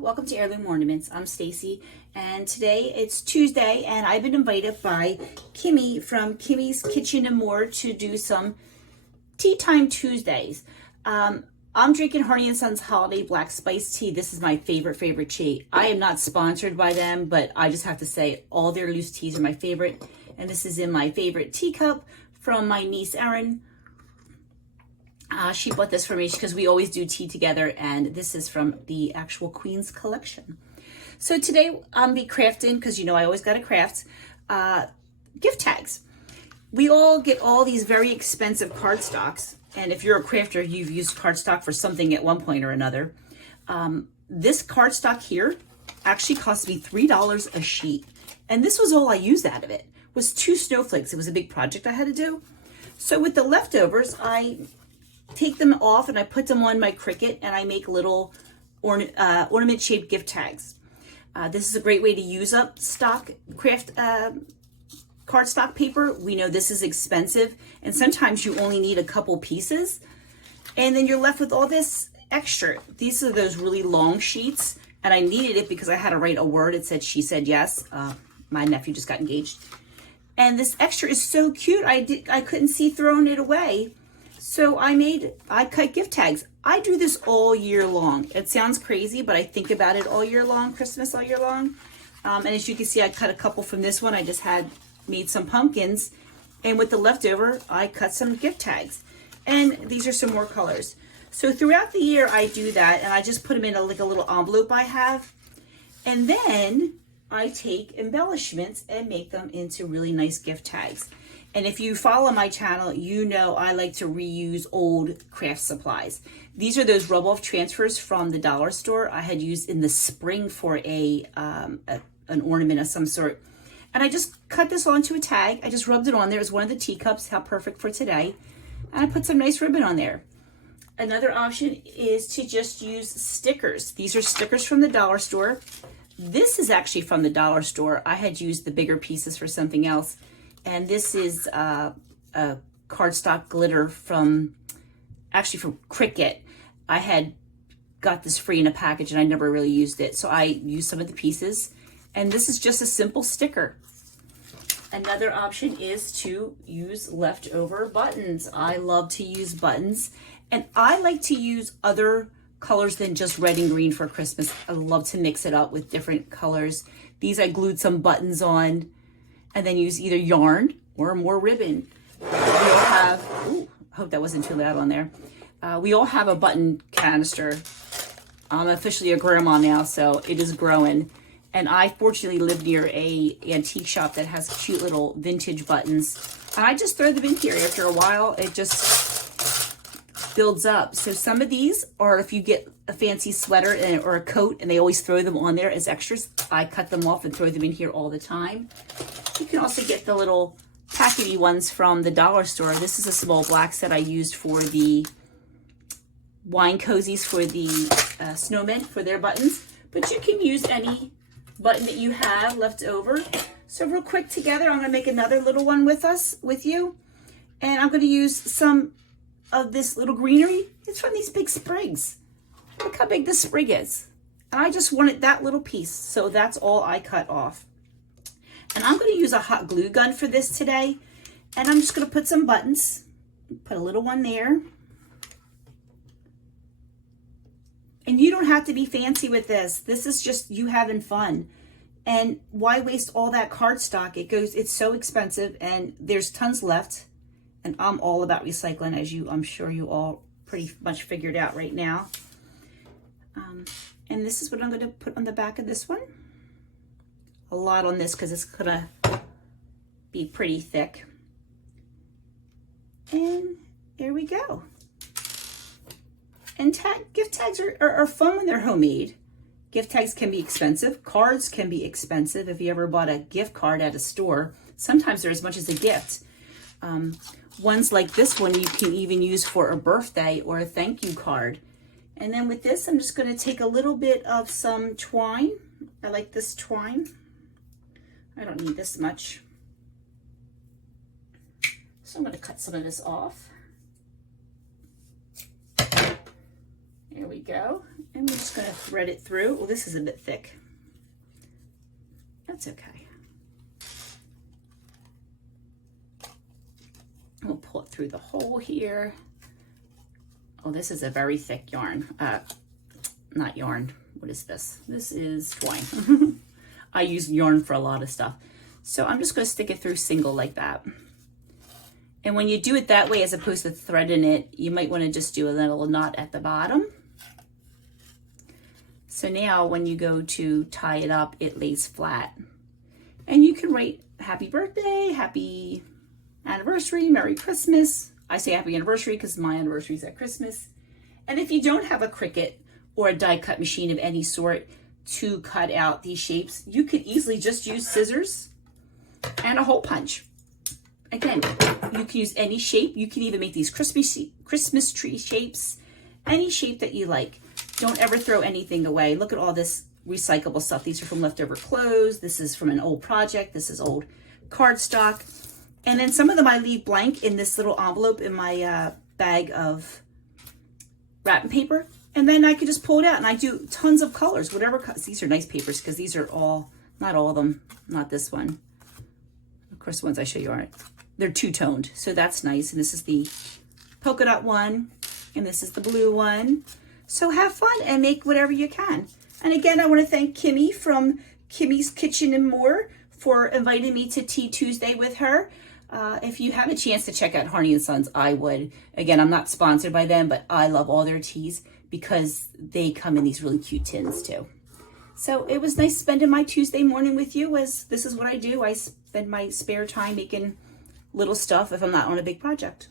welcome to Heirloom Ornaments. I'm Stacy, and today it's Tuesday, and I've been invited by Kimmy from Kimmy's Kitchen and More to do some Tea Time Tuesdays. I'm drinking Harney & Sons Holiday Black Spice Tea. This is my favorite tea. I am not sponsored by them, but I just have to say all their loose teas are my favorite, and this is in my favorite teacup from my niece Erin. She bought this for me because we always do tea together, and this is from the actual Queen's collection. So today I'll be crafting, because you know I always got to craft, gift tags. We all get all these very expensive cardstocks, and if you're a crafter, you've used cardstock for something at one point or another. This cardstock here actually cost me $3 a sheet, and this was all I used out of it, was 2 snowflakes. It was a big project I had to do. So with the leftovers, I take them off and I put them on my Cricut, and I make little ornament shaped gift tags. This is a great way to use up stock cardstock paper. We know this is expensive, and sometimes you only need a couple pieces, and then you're left with all this extra. These are those really long sheets, and I needed it because I had to write a word. It said "she said yes." My nephew just got engaged, and this extra is so cute. I couldn't see throwing it away. So I cut gift tags. I do this all year long. It sounds crazy, but I think about it all year long, Christmas all year long. And as you can see, I cut a couple from this one. I just made some pumpkins, and with the leftover, I cut some gift tags. And these are some more colors. So throughout the year, I do that, and I just put them in like a little envelope I have. And then I take embellishments and make them into really nice gift tags. And if you follow my channel, you know I like to reuse old craft supplies. These are those rub-off transfers from the dollar store I had used in the spring for an ornament of some sort. And I just cut this onto a tag. I just rubbed it on there. It was one of the teacups, how perfect for today. And I put some nice ribbon on there. Another option is to just use stickers. These are stickers from the dollar store. This is actually from the dollar store. I had used the bigger pieces for something else. And this is a cardstock glitter from Cricut. I had got this free in a package, and I never really used it. So I used some of the pieces, and this is just a simple sticker. Another option is to use leftover buttons. I love to use buttons, and I like to use other colors than just red and green for Christmas. I love to mix it up with different colors. These I glued some buttons on, and then use either yarn or more ribbon. We all have, ooh, hope that wasn't too loud on there. We all have a button canister. I'm officially a grandma now, so it is growing. And I fortunately live near a antique shop that has cute little vintage buttons. And I just throw them in here. After a while, it just builds up. So some of these are, if you get a fancy sweater or a coat, and they always throw them on there as extras, I cut them off and throw them in here all the time. You can also get the little packety ones from the dollar store. This is a small black set I used for the wine cozies for the snowmen for their buttons. But you can use any button that you have left over. So real quick together, I'm going to make another little one with you. And I'm going to use some of this little greenery. It's from these big sprigs. Look how big this sprig is. And I just wanted that little piece. So that's all I cut off. And I'm going to use a hot glue gun for this today. And I'm just going to put some buttons. Put a little one there. And you don't have to be fancy with this. This is just you having fun. And why waste all that cardstock? It's so expensive, and there's tons left. And I'm all about recycling, as I'm sure you all pretty much figured out right now. And this is what I'm going to put on the back of this one. A lot on this because it's gonna be pretty thick. And there we go. And gift tags are fun when they're homemade. Gift tags can be expensive. Cards can be expensive. If you ever bought a gift card at a store, sometimes they're as much as a gift. Ones like this one you can even use for a birthday or a thank you card. And then with this, I'm just going to take a little bit of some twine. I like this twine. I don't need this much. So I'm going to cut some of this off. There we go. And we're just going to thread it through. Well, this is a bit thick. That's okay. We'll pull it through the hole here. Oh, this is a very thick yarn. Not yarn. What is this? This is twine. I use yarn for a lot of stuff. So I'm just going to stick it through single like that. And when you do it that way, as opposed to threading it, you might want to just do a little knot at the bottom. So now when you go to tie it up, it lays flat. And you can write happy birthday, happy anniversary, Merry Christmas. I say happy anniversary because my anniversary is at Christmas. And if you don't have a Cricut or a die cut machine of any sort to cut out these shapes, you could easily just use scissors and a hole punch. Again, you can use any shape. You can even make these Christmas tree shapes, any shape that you like. Don't ever throw anything away. Look at all this recyclable stuff. These are from leftover clothes. This is from an old project. This is old cardstock. And then some of them I leave blank in this little envelope in my bag of wrapping paper. And then I could just pull it out and I do tons of colors, whatever colors. These are nice papers because these are all, not all of them, not this one. Of course, the ones I show you aren't. They're two-toned, so that's nice. And this is the polka dot one, and this is the blue one. So have fun and make whatever you can. And again, I want to thank Kimmy from Kimmy's Kitchen and More for inviting me to Tea Tuesday with her. If you have a chance to check out Harney & Sons, I would. Again, I'm not sponsored by them, but I love all their teas because they come in these really cute tins too. So it was nice spending my Tuesday morning with you, as this is what I do. I spend my spare time making little stuff if I'm not on a big project.